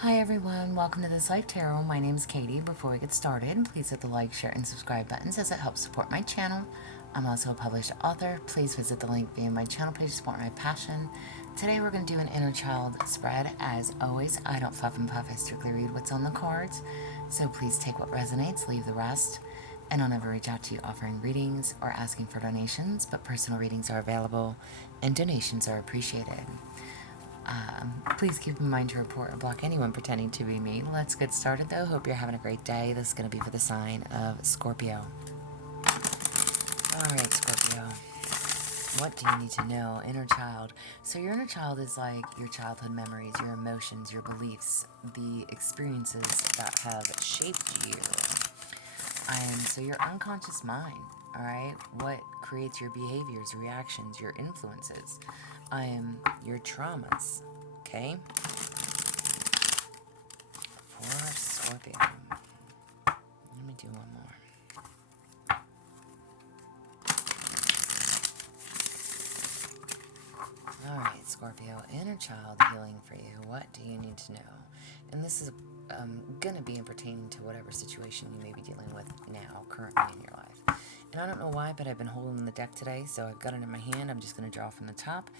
Hi everyone, welcome to This Life Tarot. My name is Katie. Before we get started, please hit the like, share, and subscribe buttons as it helps support my channel. I'm also a published author. Please visit the link via my channel page to support my passion. Today we're going to do an inner child spread. As always, I don't fluff and puff, I strictly read what's on the cards. So please take what resonates, leave the rest. And I'll never reach out to you offering readings or asking for donations, but personal readings are available and donations are appreciated. Please keep in mind to report or block anyone pretending to be me. Let's get started though. Hope you're having a great day. This is going to be for the sign of Scorpio. Alright, Scorpio. What do you need to know? Inner child. So your inner child is like your childhood memories, your emotions, your beliefs, the experiences that have shaped you. So your unconscious mind, alright? What creates your behaviors, reactions, your influences. Your traumas. Okay? For Scorpio. Let me do one more. Alright, Scorpio. Inner child healing for you. What do you need to know? And this is going to be pertaining to whatever situation you may be dealing with now, currently in your life. And I don't know why, but I've been holding the deck today, so I've got it in my hand. I'm just going to draw from the top.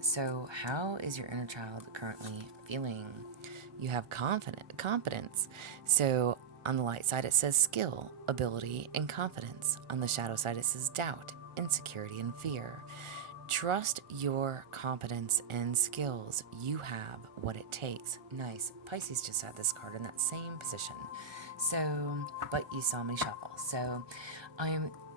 So how is your inner child currently feeling? You have confidence. So on the light side, it says skill, ability, and confidence. On the shadow side, it says doubt, insecurity, and fear. Trust your competence and skills. You have what it takes. Nice. Pisces just had this card in that same position. So, but you saw me shuffle. So,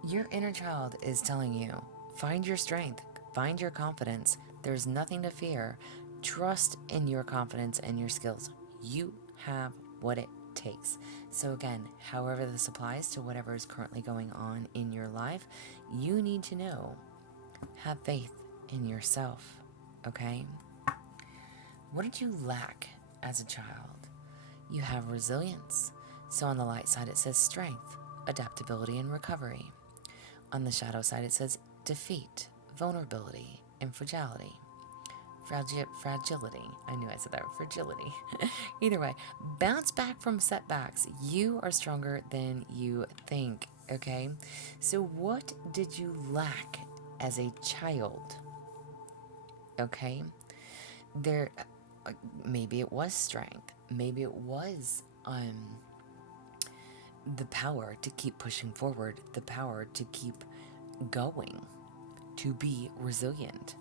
your inner child is telling you, find your strength, find your confidence. There's nothing to fear. Trust in your confidence and your skills. You have what it takes. So again, however this applies to whatever is currently going on in your life, you need to know, have faith in yourself, okay? What did you lack as a child? You have resilience. So on the light side, it says strength, adaptability, and recovery. On the shadow side, it says defeat, vulnerability, and fragility. Fragility. I knew I said that. Fragility. Either way, bounce back from setbacks. You are stronger than you think, okay? So what did you lack as a child? Okay? Maybe it was strength. Maybe it was the power to keep pushing forward, the power to keep going, to be resilient.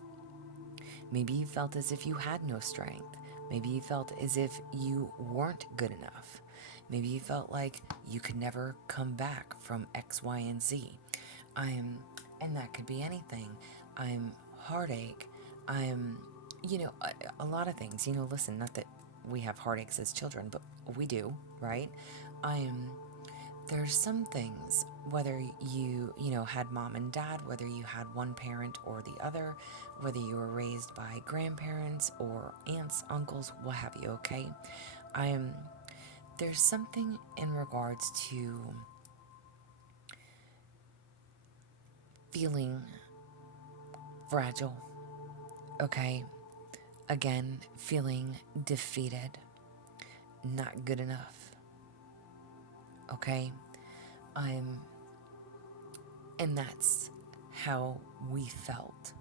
Maybe you felt as if you had no strength. Maybe you felt as if you weren't good enough. Maybe you felt like you could never come back from X, Y, and Z. And that could be anything. Heartache. A lot of things. Listen, not that we have heartaches as children, but we do, right? There's some things, whether you had mom and dad, whether you had one parent or the other, whether you were raised by grandparents or aunts, uncles, what have you, okay? There's something in regards to feeling fragile, okay? Again, feeling defeated, not good enough, okay? And that's how we felt.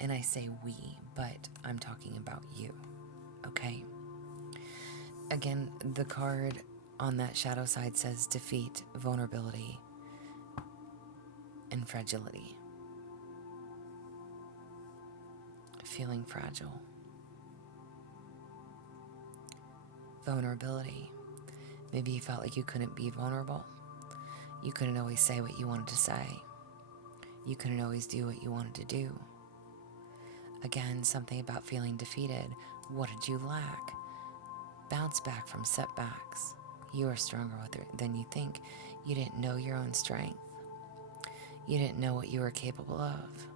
And I say we, but I'm talking about you, okay? Again, the card on that shadow side says defeat, vulnerability, and fragility. Feeling fragile. Vulnerability. Maybe you felt like you couldn't be vulnerable. You couldn't always say what you wanted to say. You couldn't always do what you wanted to do. Again, something about feeling defeated. What did you lack? Bounce back from setbacks. You are stronger than you think. You didn't know your own strength. You didn't know what you were capable of.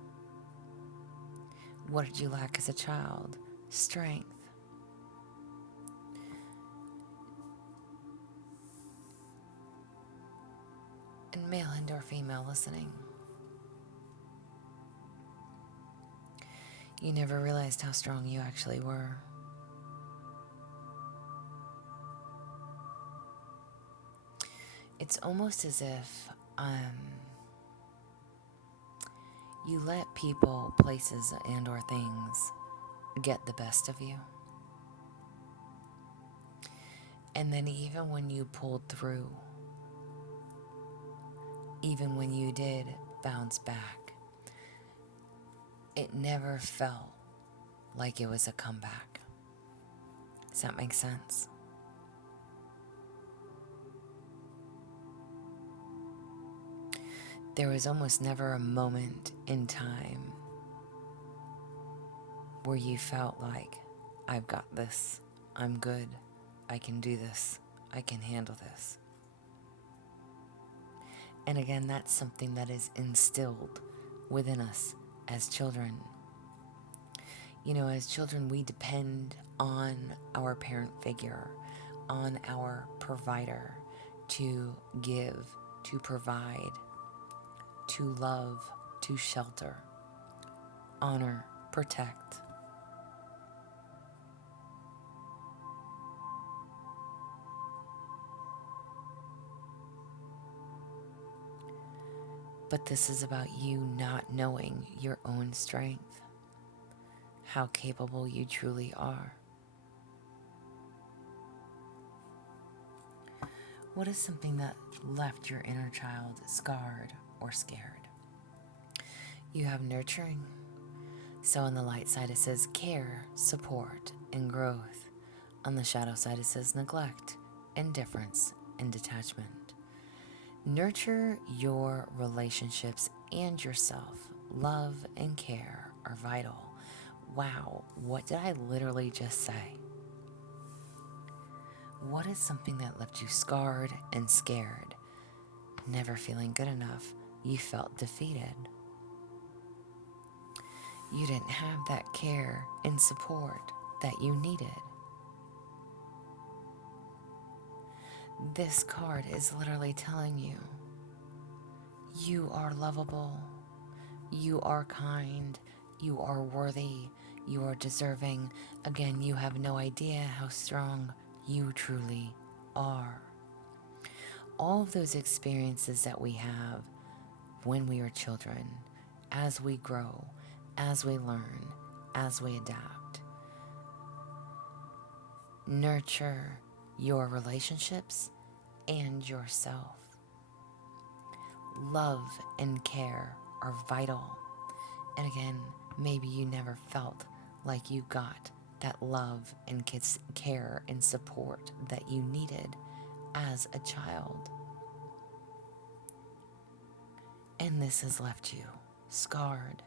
What did you lack as a child? Strength. And male and/or female listening. You never realized how strong you actually were. It's almost as if you let people, places, and or things get the best of you. And then even when you pulled through, even when you did bounce back, it never felt like it was a comeback. Does that make sense? There was almost never a moment in time where you felt like, I've got this, I'm good, I can do this, I can handle this. And again, that's something that is instilled within us as children. You know, as children, we depend on our parent figure, on our provider to give, to provide, to love, to shelter, honor, protect. But this is about you not knowing your own strength, how capable you truly are. What is something that left your inner child scarred or scared? You have nurturing. So on the light side it says care, support, and growth. On the shadow side it says neglect, indifference, and detachment. Nurture your relationships and yourself. Love and care are vital. Wow, what did I literally just say? What is something that left you scarred and scared? Never feeling good enough, you felt defeated. You didn't have that care and support that you needed. This card is literally telling you, you are lovable, you are kind, you are worthy, you are deserving. Again, you have no idea how strong you truly are. All of those experiences that we have when we are children, as we grow, as we learn, as we adapt. Nurture your relationships and yourself. Love and care are vital. And again, maybe you never felt like you got that love and care and support that you needed as a child. And this has left you scarred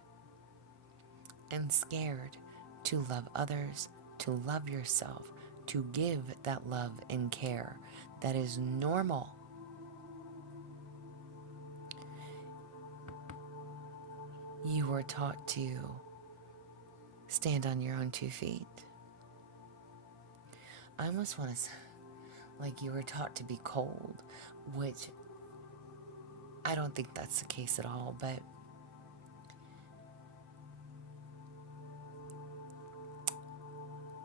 and scared to love others, to love yourself, to give that love and care that is normal. You were taught to stand on your own 2 feet. I almost want to say, like you were taught to be cold, which I don't think that's the case at all, but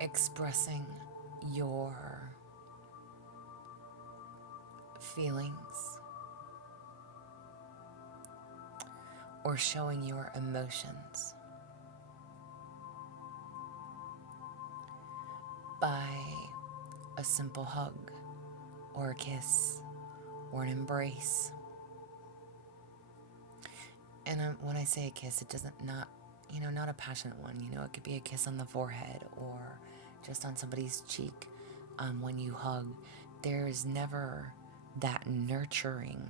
expressing your feelings or showing your emotions by a simple hug or a kiss or an embrace. And when I say a kiss, it doesn't not a passionate one. It could be a kiss on the forehead or just on somebody's cheek. When you hug, there is never that nurturing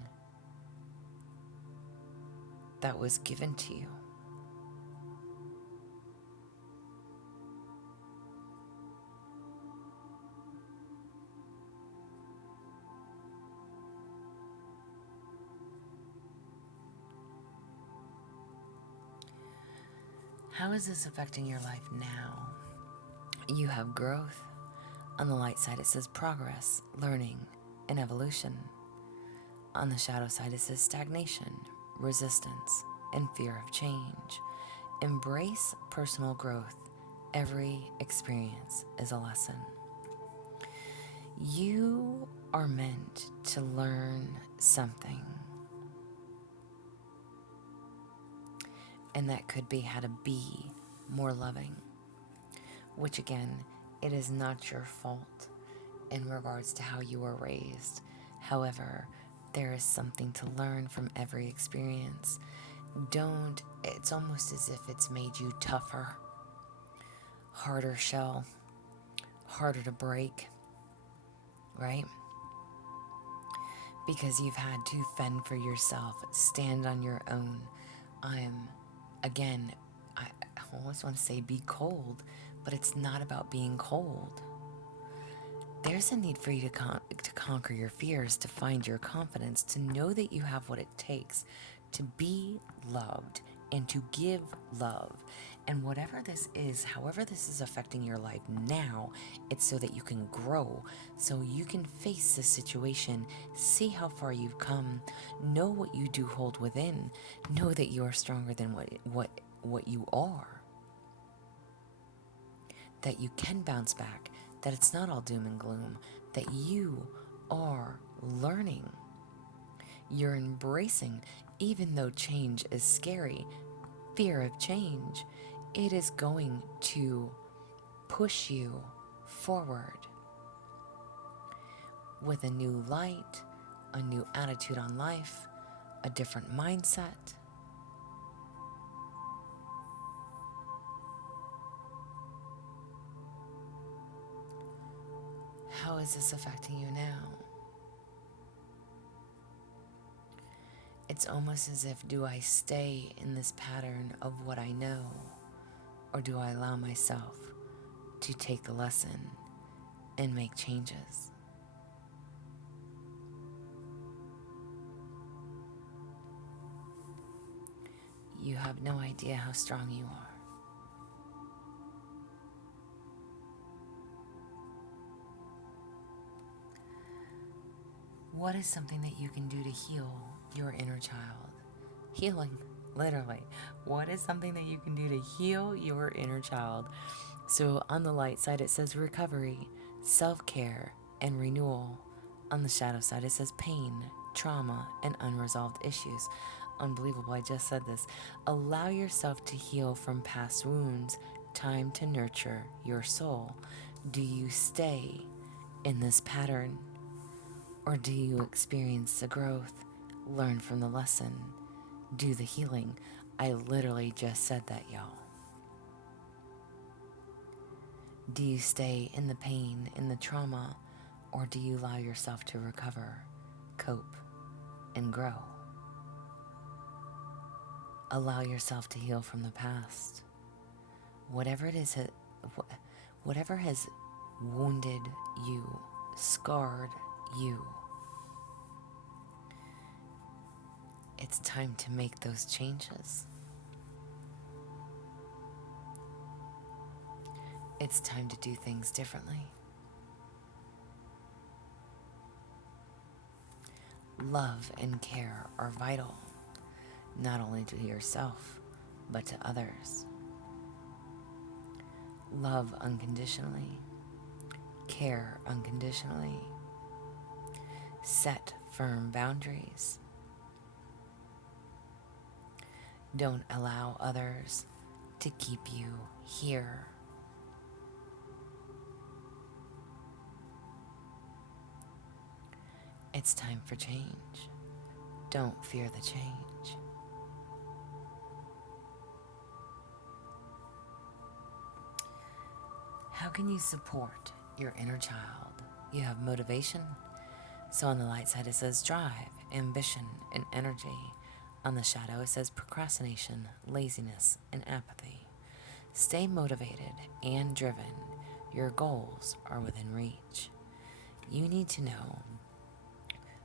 that was given to you. How is this affecting your life now? You have growth. On the light side, it says progress, learning, and evolution. On the shadow side, it says stagnation, resistance, and fear of change. Embrace personal growth. Every experience is a lesson. You are meant to learn something. And that could be how to be more loving, which again, it is not your fault in regards to how you were raised. However, there is something to learn from every experience. It's almost as if it's made you tougher, harder shell, harder to break, right? Because you've had to fend for yourself, stand on your own. Again, I almost want to say be cold, but it's not about being cold. There's a need for you to conquer your fears, to find your confidence, to know that you have what it takes to be loved and to give love. And whatever this is, however this is affecting your life now, it's so that you can grow, so you can face the situation, see how far you've come, know what you do hold within, know that you are stronger than what you are, that you can bounce back, that it's not all doom and gloom, that you are learning. You're embracing, even though change is scary, fear of change, it is going to push you forward with a new light, a new attitude on life, a different mindset. How is this affecting you now? It's almost as if, do I stay in this pattern of what I know, or do I allow myself to take the lesson and make changes? You have no idea how strong you are. What is something that you can do to heal your inner child? Healing, literally. What is something that you can do to heal your inner child? So on the light side, it says recovery, self-care, and renewal. On the shadow side, it says pain, trauma, and unresolved issues. Unbelievable, I just said this. Allow yourself to heal from past wounds. Time to nurture your soul. Do you stay in this pattern? Or do you experience the growth, learn from the lesson, do the healing? I literally just said that, y'all. Do you stay in the pain, in the trauma, or do you allow yourself to recover, cope, and grow? Allow yourself to heal from the past. Whatever it is, whatever has wounded you, scarred you, it's time to make those changes. It's time to do things differently. Love and care are vital, not only to yourself, but to others. Love unconditionally. Care unconditionally. Set firm boundaries. Don't allow others to keep you here. It's time for change. Don't fear the change. How can you support your inner child? You have motivation. So on the light side it says drive, ambition, and energy. On the shadow it says procrastination, laziness, and apathy. Stay motivated and driven. Your goals are within reach. You need to know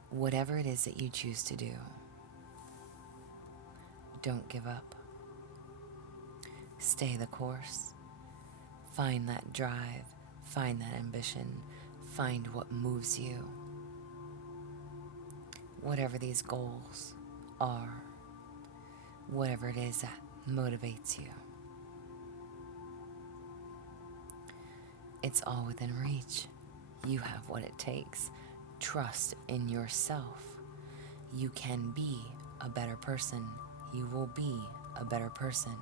whatever it is that you choose to do. Don't give up. Stay the course. Find that drive. Find that ambition. Find what moves you. Whatever these goals are, whatever it is that motivates you, it's all within reach. You have what it takes. Trust in yourself. You can be a better person. You will be a better person.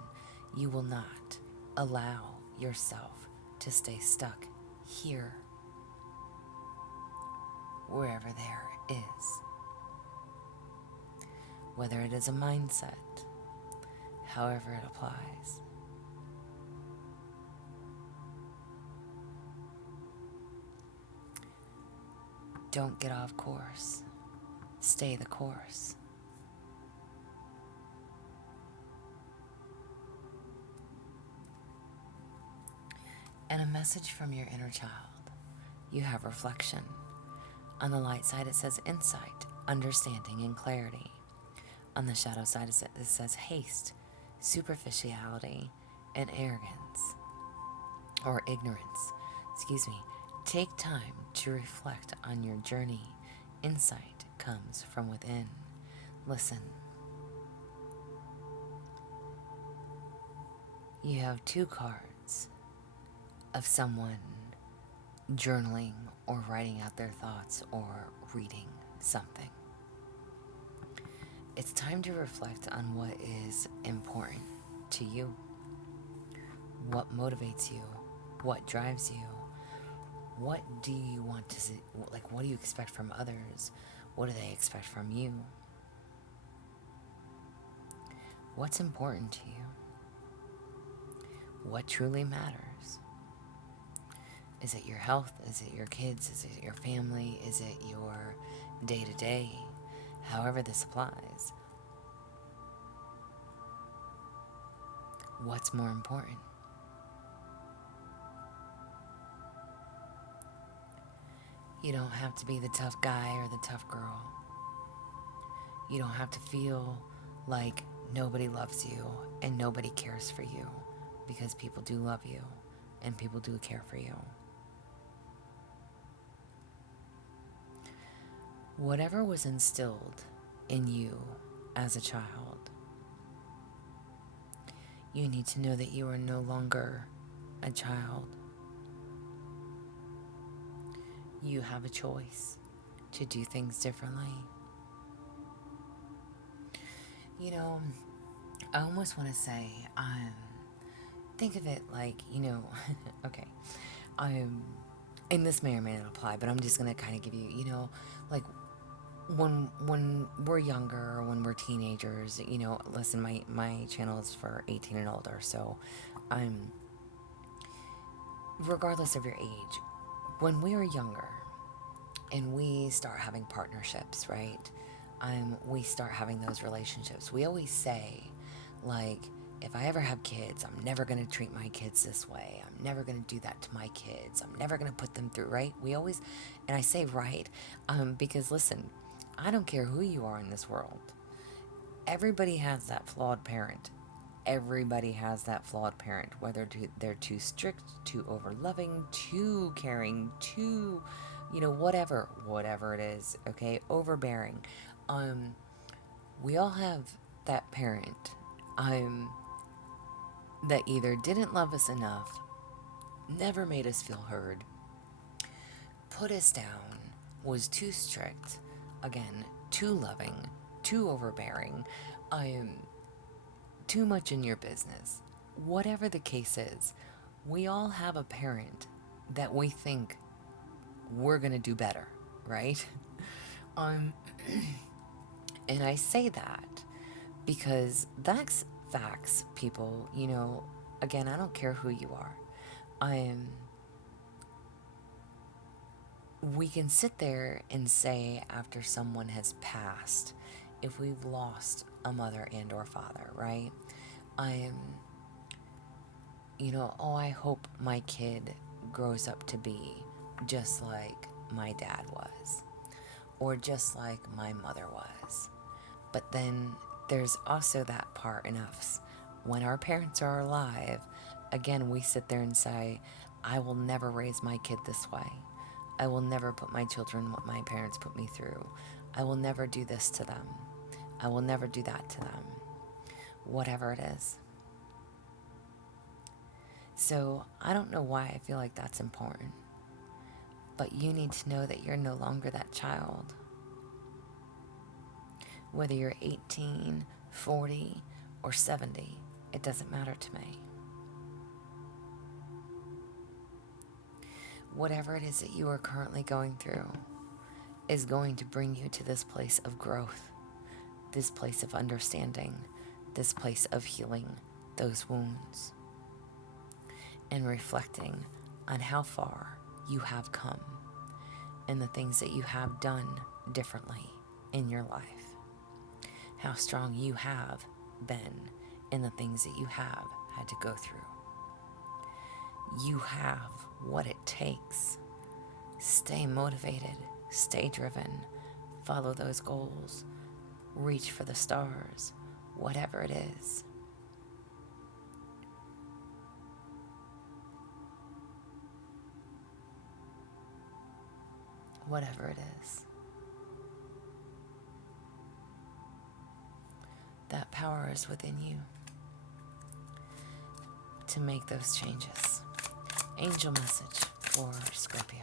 You will not allow yourself to stay stuck here, wherever there is. Whether it is a mindset, however it applies. Don't get off course. Stay the course. And a message from your inner child. You have reflection. On the light side, it says insight, understanding, and clarity. On the shadow side, it says haste, superficiality, and arrogance. Or ignorance. Excuse me. Take time to reflect on your journey. Insight comes from within. Listen. You have 2 cards of someone journaling or writing out their thoughts or reading something. It's time to reflect on what is important to you, what motivates you, what drives you, what do you want to see, like what do you expect from others, what do they expect from you, what's important to you, what truly matters. Is it your health? Is it your kids? Is it your family? Is it your day-to-day? However this applies. What's more important? You don't have to be the tough guy or the tough girl. You don't have to feel like nobody loves you and nobody cares for you, because people do love you and people do care for you. Whatever was instilled in you as a child, you need to know that you are no longer a child. You have a choice to do things differently. You know, I almost want to say, think of it like, okay, and this may or may not apply, but I'm just going to kind of give you, like when we're younger or when we're teenagers, listen, my channel is for 18 and older, so regardless of your age, when we are younger and we start having partnerships, right? We start having those relationships. We always say, like, if I ever have kids, I'm never going to treat my kids this way. I'm never going to do that to my kids. I'm never going to put them through, right? We always, and I say right, because listen, I don't care who you are in this world. Everybody has that flawed parent. Everybody has that flawed parent, whether they're too strict, too over-loving, too caring, too, whatever it is, okay, overbearing. We all have that parent that either didn't love us enough, never made us feel heard, put us down, was too strict, again, too loving, too overbearing, too much in your business. Whatever the case is, we all have a parent that we think we're going to do better, right? And I say that because that's facts, people. Again, I don't care who you are. We can sit there and say after someone has passed, if we've lost a mother and or father, right? I hope my kid grows up to be just like my dad was, or just like my mother was. But then there's also that part in us. When our parents are alive, again, we sit there and say, I will never raise my kid this way. I will never put my children what my parents put me through. I will never do this to them. I will never do that to them. Whatever it is. So I don't know why I feel like that's important. But you need to know that you're no longer that child. Whether you're 18, 40, or 70, it doesn't matter to me. Whatever it is that you are currently going through is going to bring you to this place of growth, this place of understanding, this place of healing those wounds, and reflecting on how far you have come and the things that you have done differently in your life, how strong you have been in the things that you have had to go through. You have what it takes. Stay motivated, stay driven, follow those goals, reach for the stars, whatever it is. Whatever it is. That power is within you to make those changes. Angel message for Scorpio.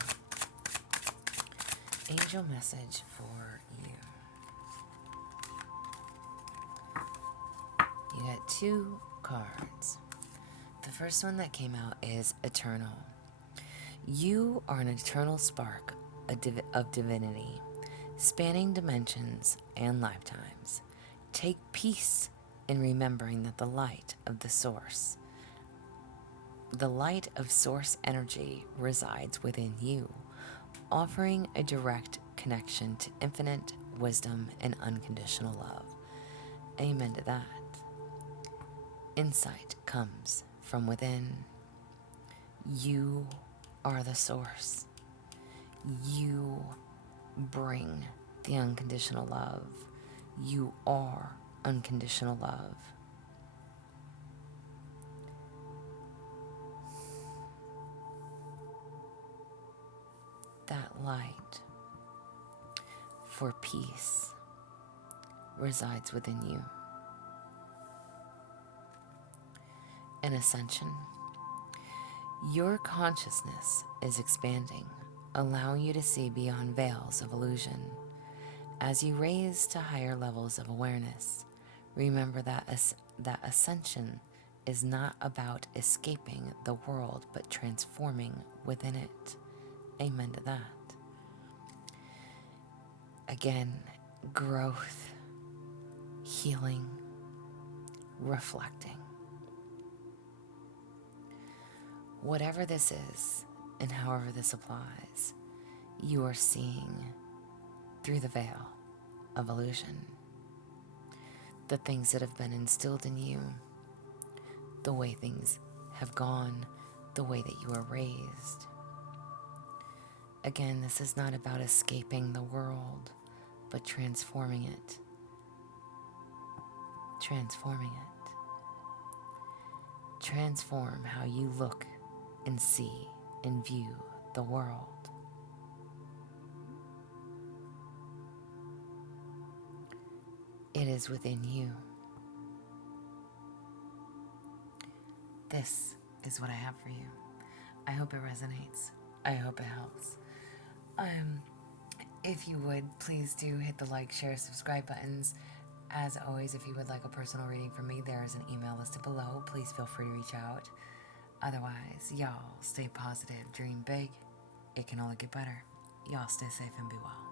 Angel message for you. You got 2 cards. The first one that came out is Eternal. You are an eternal spark of divinity, spanning dimensions and lifetimes. Take peace in remembering that the light of source energy resides within you, offering a direct connection to infinite wisdom and unconditional love. Amen to that. Insight comes from within. You are the source. You bring the unconditional love. You are unconditional love. That light for peace resides within you. An ascension. Your consciousness is expanding, allowing you to see beyond veils of illusion. As you raise to higher levels of awareness, remember that ascension is not about escaping the world, but transforming within it. Amen to that. Again, growth, healing, reflecting. Whatever this is, and however this applies, you are seeing through the veil of illusion the things that have been instilled in you, the way things have gone, the way that you were raised. Again, this is not about escaping the world, but transforming it. Transforming it. Transform how you look and see and view the world. It is within you. This is what I have for you. I hope it resonates. I hope it helps. If you would, please do hit the like, share, subscribe buttons. As always, if you would like a personal reading from me, there is an email listed below. Please feel free to reach out. Otherwise, y'all stay positive, dream big. It can only get better. Y'all stay safe and be well.